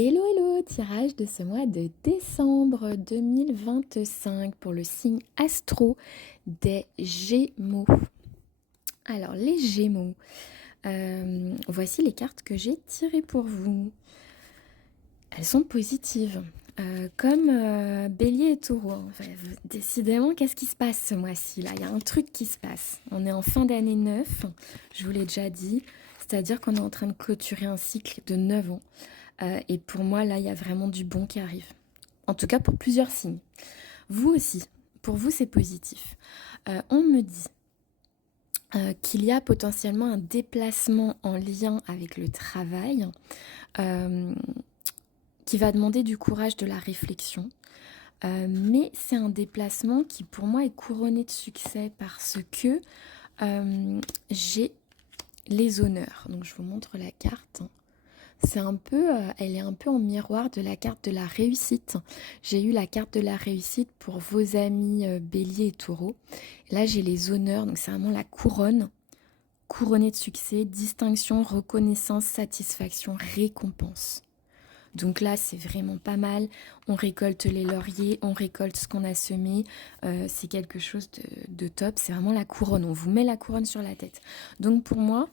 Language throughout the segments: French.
Hello hello, tirage de ce mois de décembre 2025 pour le signe astro des Gémeaux. Alors les Gémeaux, voici les cartes que j'ai tirées pour vous. Elles sont positives, comme Bélier et Taureau. Enfin, décidément, qu'est-ce qui se passe ce mois-ci là? Il y a un truc qui se passe. On est en fin d'année 9, je vous l'ai déjà dit, c'est-à-dire qu'on est en train de clôturer un cycle de 9 ans. Et pour moi, là, il y a vraiment du bon qui arrive. En tout cas, pour plusieurs signes. Vous aussi, pour vous, c'est positif. On me dit qu'il y a potentiellement un déplacement en lien avec le travail qui va demander du courage, de la réflexion. Mais c'est un déplacement qui, pour moi, est couronné de succès parce que j'ai les honneurs. Donc, je vous montre la carte. C'est un peu, elle est un peu en miroir de la carte de la réussite. J'ai eu la carte de la réussite pour vos amis Bélier et Taureau. Là, j'ai les honneurs, donc c'est vraiment la couronne. Couronnée de succès, distinction, reconnaissance, satisfaction, récompense. Donc là, c'est vraiment pas mal. On récolte les lauriers, on récolte ce qu'on a semé. C'est quelque chose de top. C'est vraiment la couronne. On vous met la couronne sur la tête. Donc pour moi,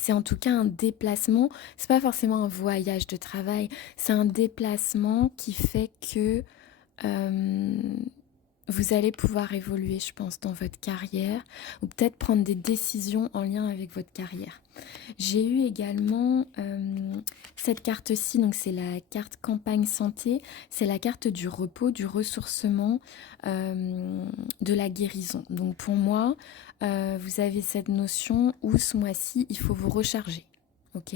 c'est en tout cas un déplacement, c'est pas forcément un voyage de travail, c'est un déplacement qui fait que vous allez pouvoir évoluer, je pense, dans votre carrière ou peut-être prendre des décisions en lien avec votre carrière. J'ai eu également cette carte-ci, donc c'est la carte campagne santé, c'est la carte du repos, du ressourcement, de la guérison. Donc pour moi, vous avez cette notion où ce mois-ci, il faut vous recharger. Ok,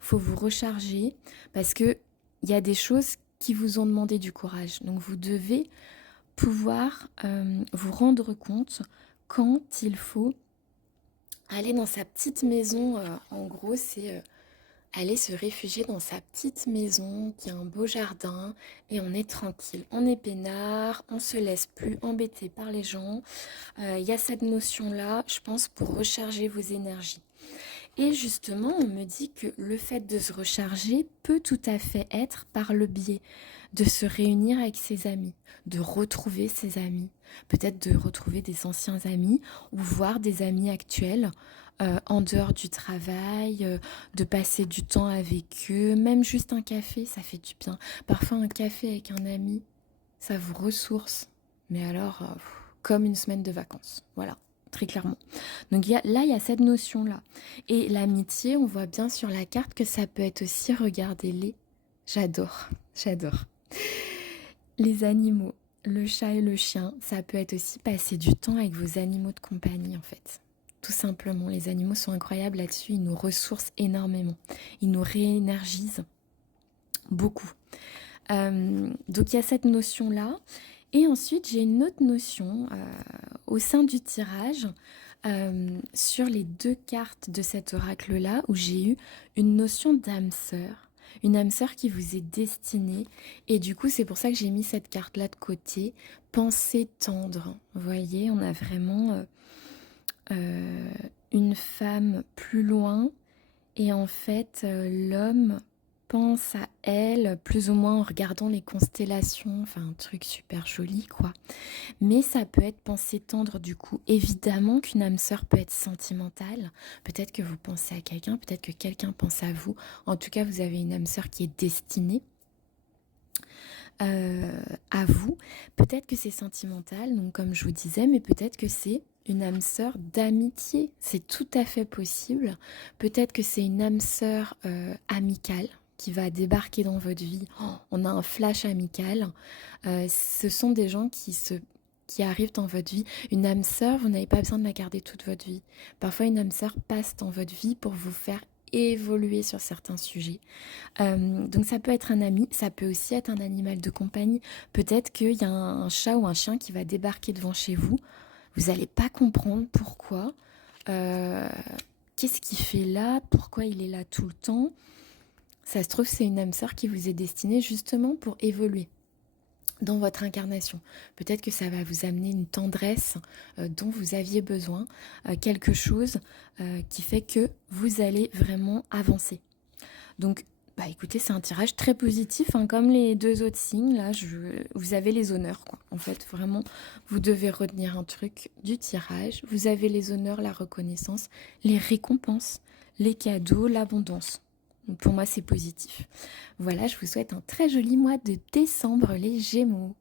faut vous recharger parce que il y a des choses qui vous ont demandé du courage. Donc vous devez pouvoir vous rendre compte quand il faut aller dans sa petite maison. En gros, c'est aller se réfugier dans sa petite maison qui a un beau jardin et on est tranquille, on est peinard, on se laisse plus embêter par les gens. Il y a cette notion-là, je pense, pour recharger vos énergies. Et justement, on me dit que le fait de se recharger peut tout à fait être par le biais de se réunir avec ses amis, de retrouver ses amis, peut-être de retrouver des anciens amis ou voir des amis actuels en dehors du travail, de passer du temps avec eux, même juste un café, ça fait du bien. Parfois un café avec un ami, ça vous ressource, mais alors comme une semaine de vacances, voilà. Très clairement. Donc là, il y a cette notion-là. Et l'amitié, on voit bien sur la carte que ça peut être aussi, regardez-les, j'adore, j'adore. Les animaux, le chat et le chien, ça peut être aussi passer du temps avec vos animaux de compagnie en fait. Tout simplement, les animaux sont incroyables là-dessus, ils nous ressourcent énormément, ils nous réénergisent beaucoup. Donc il y a cette notion-là. Et ensuite, j'ai une autre notion au sein du tirage sur les deux cartes de cet oracle-là où j'ai eu une notion d'âme sœur. Une âme sœur qui vous est destinée. Et du coup, c'est pour ça que j'ai mis cette carte-là de côté. Pensée tendre. Vous voyez, on a vraiment une femme plus loin. Et en fait, l'homme pense à elle plus ou moins en regardant les constellations. Enfin, un truc super joli, quoi. Mais ça peut être pensée tendre du coup. Évidemment qu'une âme sœur peut être sentimentale. Peut-être que vous pensez à quelqu'un, peut-être que quelqu'un pense à vous. En tout cas, vous avez une âme sœur qui est destinée à vous. Peut-être que c'est sentimental, donc comme je vous disais, mais peut-être que c'est une âme sœur d'amitié. C'est tout à fait possible. Peut-être que c'est une âme sœur amicale qui va débarquer dans votre vie. Oh, on a un flash amical. Ce sont des gens qui arrivent dans votre vie. Une âme sœur, vous n'avez pas besoin de la garder toute votre vie. Parfois, une âme sœur passe dans votre vie pour vous faire évoluer sur certains sujets. Donc ça peut être un ami, ça peut aussi être un animal de compagnie. Peut-être qu'il y a un chat ou un chien qui va débarquer devant chez vous. Vous n'allez pas comprendre pourquoi. Qu'est-ce qu'il fait là? Pourquoi il est là tout le temps? Ça se trouve, c'est une âme sœur qui vous est destinée justement pour évoluer dans votre incarnation. Peut-être que ça va vous amener une tendresse dont vous aviez besoin, quelque chose qui fait que vous allez vraiment avancer. Donc, Bah écoutez, c'est un tirage très positif, hein, comme les deux autres signes. Là, vous avez les honneurs, quoi. En fait, vraiment, vous devez retenir un truc du tirage. Vous avez les honneurs, la reconnaissance, les récompenses, les cadeaux, l'abondance. Donc, pour moi, c'est positif. Voilà, je vous souhaite un très joli mois de décembre, les Gémeaux.